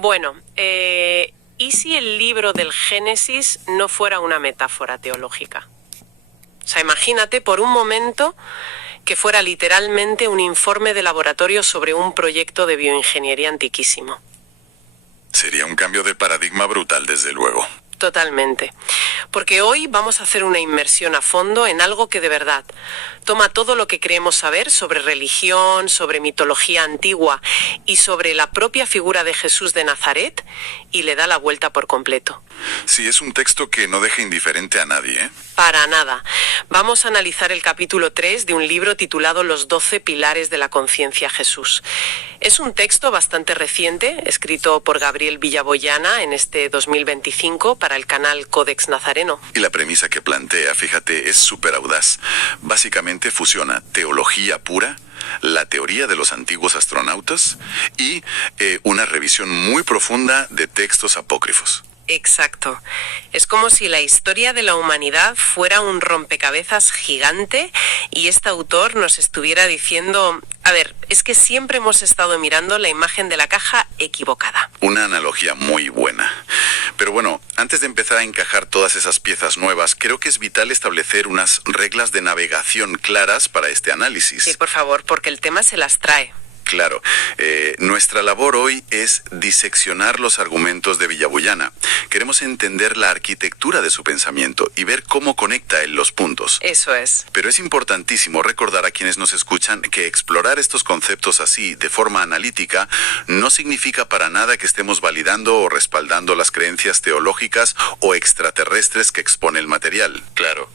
Bueno, ¿y si el libro del Génesis no fuera una metáfora teológica? O sea, imagínate por un momento que fuera literalmente un informe de laboratorio sobre un proyecto de bioingeniería antiquísimo. Sería un cambio de paradigma brutal, desde luego. Totalmente. Porque hoy vamos a hacer una inmersión a fondo en algo que de verdad toma todo lo que creemos saber sobre religión, sobre mitología antigua y sobre la propia figura de Jesús de Nazaret y le da la vuelta por completo. Sí, es un texto que no deja indiferente a nadie, ¿eh? Para nada. Vamos a analizar el capítulo 3 de un libro titulado Los 12 Pilares de la Conciencia Jesús. Es un texto bastante reciente, escrito por Gabriel Villaboyana en este 2025 para el canal Codex Nazareno. Y la premisa que plantea, fíjate, es súper audaz. Básicamente fusiona teología pura, la teoría de los antiguos astronautas y una revisión muy profunda de textos apócrifos. Exacto. Es como si la historia de la humanidad fuera un rompecabezas gigante y este autor nos estuviera diciendo, a ver, es que siempre hemos estado mirando la imagen de la caja equivocada. Una analogía muy buena. Pero bueno, antes de empezar a encajar todas esas piezas nuevas, creo que es vital establecer unas reglas de navegación claras para este análisis. Sí, por favor, porque el tema se las trae. Claro, nuestra labor hoy es diseccionar los argumentos de Villaboyana. Queremos entender la arquitectura de su pensamiento y ver cómo conecta él los puntos. Eso es. Pero es importantísimo recordar a quienes nos escuchan que explorar estos conceptos así, de forma analítica, no significa para nada que estemos validando o respaldando las creencias teológicas o extraterrestres que expone el material. Claro.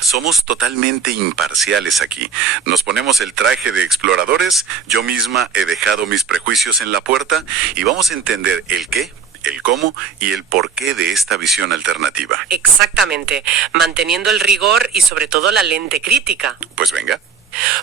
Somos totalmente imparciales aquí. Nos ponemos el traje de exploradores, yo misma he dejado mis prejuicios en la puerta y vamos a entender el qué, el cómo y el porqué de esta visión alternativa. Exactamente, manteniendo el rigor y sobre todo la lente crítica. Pues venga.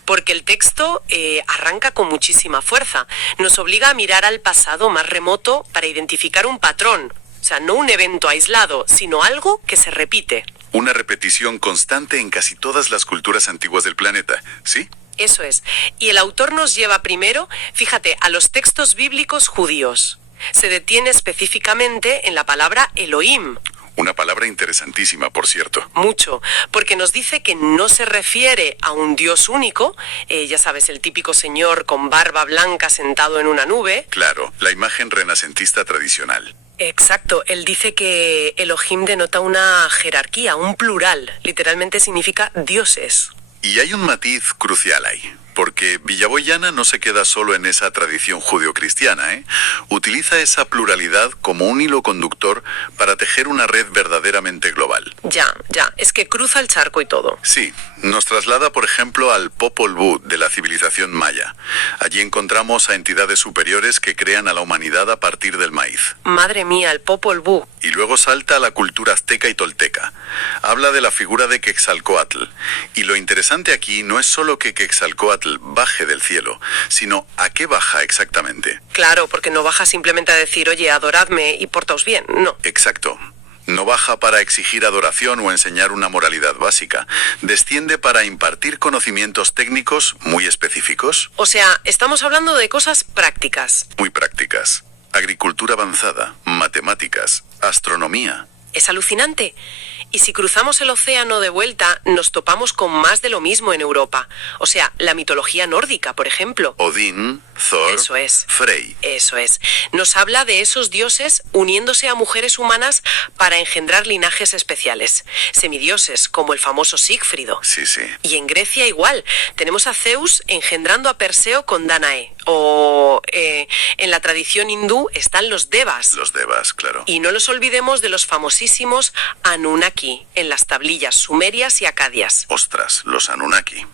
Porque el texto arranca con muchísima fuerza. Nos obliga a mirar al pasado más remoto para identificar un patrón. O sea, no un evento aislado, sino algo que se repite. Una repetición constante en casi todas las culturas antiguas del planeta, ¿sí? Eso es. Y el autor nos lleva primero, fíjate, a los textos bíblicos judíos. Se detiene específicamente en la palabra Elohim. Una palabra interesantísima, por cierto. Mucho, porque nos dice que no se refiere a un Dios único, ya sabes, el típico señor con barba blanca sentado en una nube. Claro, la imagen renacentista tradicional. Exacto, él dice que Elohim denota una jerarquía, un plural, literalmente significa dioses. Y hay un matiz crucial ahí, porque Villaboyana no se queda solo en esa tradición judeocristiana, ¿eh? Utiliza esa pluralidad como un hilo conductor para tejer una red verdaderamente global. Ya, es que cruza el charco y todo. Sí, nos traslada, por ejemplo, al Popol Vuh de la civilización maya. Allí encontramos a entidades superiores que crean a la humanidad a partir del maíz. Madre mía, el Popol Vuh. Y luego salta a la cultura azteca y tolteca. Habla de la figura de Quetzalcóatl. Y lo interesante aquí no es solo que Quetzalcóatl baje del cielo, sino a qué baja exactamente. Claro, porque no baja simplemente a decir, oye, adoradme y portaos bien, no. Exacto. No baja para exigir adoración o enseñar una moralidad básica. Desciende para impartir conocimientos técnicos muy específicos. O sea, estamos hablando de cosas prácticas. Muy prácticas. Agricultura avanzada, matemáticas, astronomía. Es alucinante. Y si cruzamos el océano de vuelta, nos topamos con más de lo mismo en Europa. O sea, la mitología nórdica, por ejemplo. Odín, Thor, Eso es. Frey. Eso es. Nos habla de esos dioses uniéndose a mujeres humanas para engendrar linajes especiales. Semidioses, como el famoso Sigfrido. Sí. Y en Grecia igual. Tenemos a Zeus engendrando a Perseo con Danae. O en la tradición hindú están los Devas. Los Devas, claro. Y no nos olvidemos de los famosísimos Anunnaki, en las tablillas sumerias y acadias. Ostras, los Anunnaki.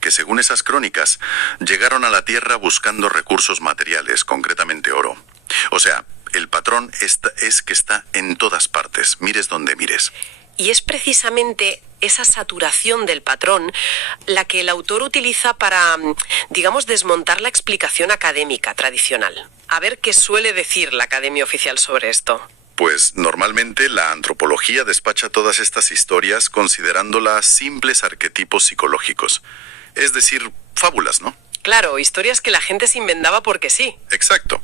Que según esas crónicas, llegaron a la Tierra buscando recursos materiales, concretamente oro. O sea, el patrón es que está en todas partes, mires donde mires. Y es precisamente esa saturación del patrón la que el autor utiliza para, digamos, desmontar la explicación académica tradicional. A ver qué suele decir la Academia Oficial sobre esto. Pues normalmente la antropología despacha todas estas historias considerándolas simples arquetipos psicológicos. Es decir, fábulas, ¿no? Claro, historias que la gente se inventaba porque sí. Exacto.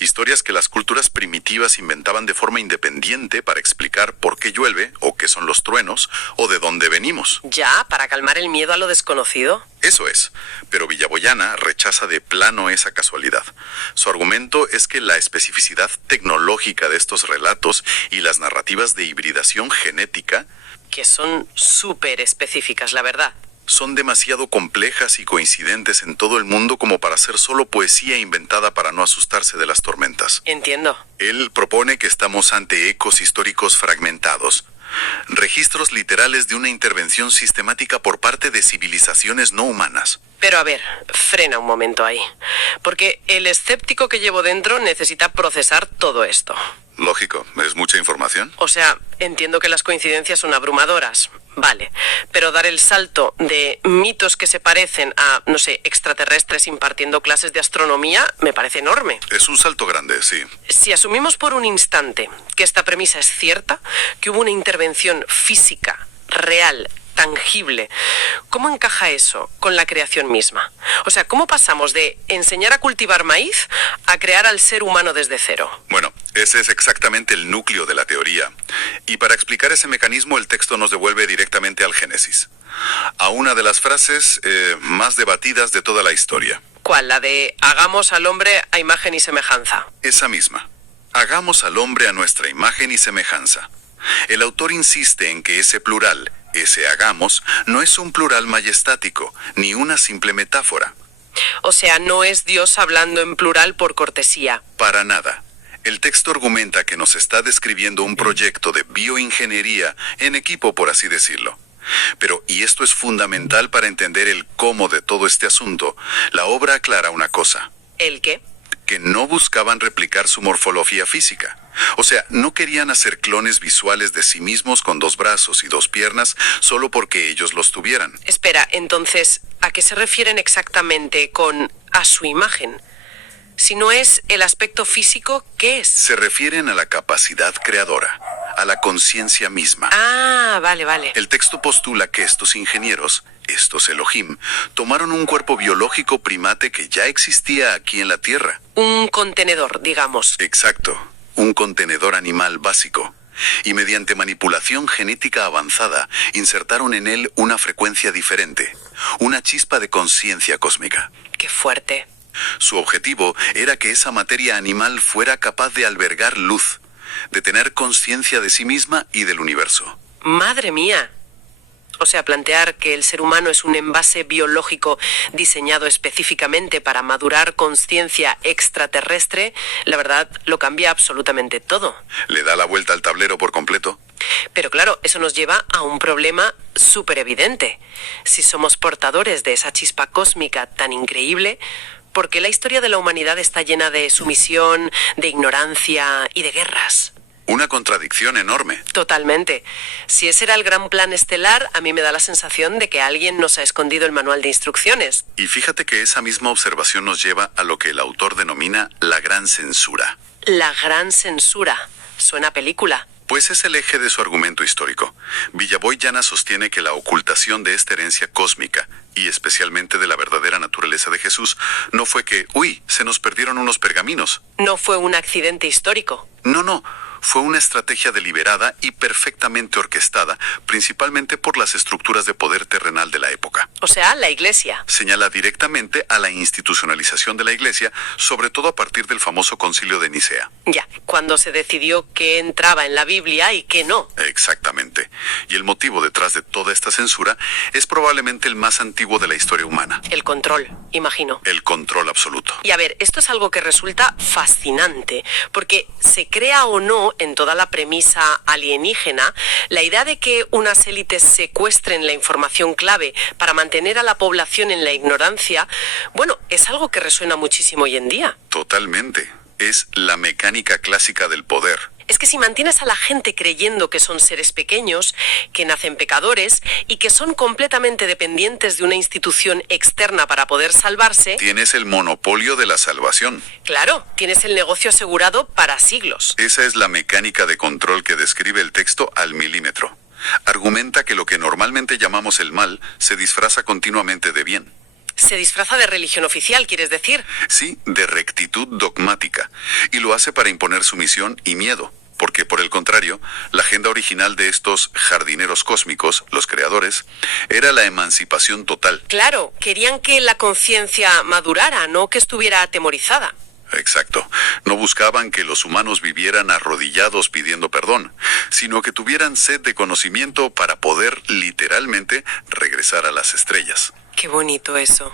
Historias que las culturas primitivas inventaban de forma independiente para explicar por qué llueve, o qué son los truenos, o de dónde venimos. Ya, para calmar el miedo a lo desconocido. Eso es, pero Villaboyana rechaza de plano esa casualidad. Su argumento es que la especificidad tecnológica de estos relatos y las narrativas de hibridación genética Que son súper específicas, la verdad. son demasiado complejas y coincidentes en todo el mundo como para ser solo poesía inventada para no asustarse de las tormentas. Entiendo. Él propone que estamos ante ecos históricos fragmentados, registros literales de una intervención sistemática por parte de civilizaciones no humanas. Pero a ver, frena un momento ahí. Porque el escéptico que llevo dentro necesita procesar todo esto. Lógico, ¿es mucha información? O sea, entiendo que las coincidencias son abrumadoras, vale, pero dar el salto de mitos que se parecen a, no sé, extraterrestres impartiendo clases de astronomía me parece enorme. Es un salto grande, sí. Si asumimos por un instante que esta premisa es cierta, que hubo una intervención física, real, tangible, ¿cómo encaja eso con la creación misma? O sea, ¿cómo pasamos de enseñar a cultivar maíz a crear al ser humano desde cero? Bueno, ese es exactamente el núcleo de la teoría. Y para explicar ese mecanismo, el texto nos devuelve directamente al Génesis, a una de las frases más debatidas de toda la historia. ¿Cuál? La de hagamos al hombre a imagen y semejanza. Esa misma. Hagamos al hombre a nuestra imagen y semejanza. El autor insiste en que ese plural, ese hagamos, no es un plural majestático, ni una simple metáfora. O sea, no es Dios hablando en plural por cortesía. Para nada. El texto argumenta que nos está describiendo un proyecto de bioingeniería en equipo, por así decirlo. Pero, y esto es fundamental para entender el cómo de todo este asunto, la obra aclara una cosa. ¿El qué? Que no buscaban replicar su morfología física. O sea, no querían hacer clones visuales de sí mismos con 2 brazos y 2 piernas solo porque ellos los tuvieran. Espera, entonces, ¿a qué se refieren exactamente con a su imagen? Si no es el aspecto físico, ¿qué es? Se refieren a la capacidad creadora, a la conciencia misma. Ah, vale. El texto postula que estos ingenieros, estos Elohim, tomaron un cuerpo biológico primate que ya existía aquí en la Tierra. Un contenedor, digamos. Exacto, un contenedor animal básico. Y mediante manipulación genética avanzada, insertaron en él una frecuencia diferente, una chispa de conciencia cósmica. Qué fuerte. Su objetivo era que esa materia animal fuera capaz de albergar luz, de tener conciencia de sí misma y del universo. Madre mía. O sea, plantear que el ser humano es un envase biológico diseñado específicamente para madurar conciencia extraterrestre, la verdad lo cambia absolutamente todo. Le da la vuelta al tablero por completo. Pero claro, eso nos lleva a un problema súper evidente. Si somos portadores de esa chispa cósmica tan increíble, ¿por qué la historia de la humanidad está llena de sumisión, de ignorancia y de guerras? Una contradicción enorme. Totalmente. Si ese era el gran plan estelar, a mí me da la sensación de que alguien nos ha escondido el manual de instrucciones. Y fíjate que esa misma observación nos lleva a lo que el autor denomina la gran censura. La gran censura. Suena a película. Pues es el eje de su argumento histórico. Villaboyana sostiene que la ocultación de esta herencia cósmica, y especialmente de la verdadera naturaleza de Jesús, no fue que, se nos perdieron unos pergaminos. No fue un accidente histórico. No. Fue una estrategia deliberada y perfectamente orquestada, principalmente por las estructuras de poder terrenal de la época. O sea, la Iglesia. Señala directamente a la institucionalización de la Iglesia, sobre todo a partir del famoso Concilio de Nicea. Ya, cuando se decidió qué entraba en la Biblia y qué no. Exactamente. Y el motivo detrás de toda esta censura es probablemente el más antiguo de la historia humana. El control, imagino. El control absoluto. Y a ver, esto es algo que resulta fascinante, porque se crea o no en toda la premisa alienígena, la idea de que unas élites secuestren la información clave para mantener a la población en la ignorancia, bueno, es algo que resuena muchísimo hoy en día. Totalmente. Es la mecánica clásica del poder. Es que si mantienes a la gente creyendo que son seres pequeños, que nacen pecadores y que son completamente dependientes de una institución externa para poder salvarse... Tienes el monopolio de la salvación. Claro, tienes el negocio asegurado para siglos. Esa es la mecánica de control que describe el texto al milímetro. Argumenta que lo que normalmente llamamos el mal se disfraza continuamente de bien. Se disfraza de religión oficial, ¿quieres decir? Sí, de rectitud dogmática, y lo hace para imponer sumisión y miedo, porque por el contrario, la agenda original de estos jardineros cósmicos, los creadores, era la emancipación total. Claro, querían que la conciencia madurara, no que estuviera atemorizada. Exacto. No buscaban que los humanos vivieran arrodillados pidiendo perdón, sino que tuvieran sed de conocimiento para poder, literalmente, regresar a las estrellas. Qué bonito eso.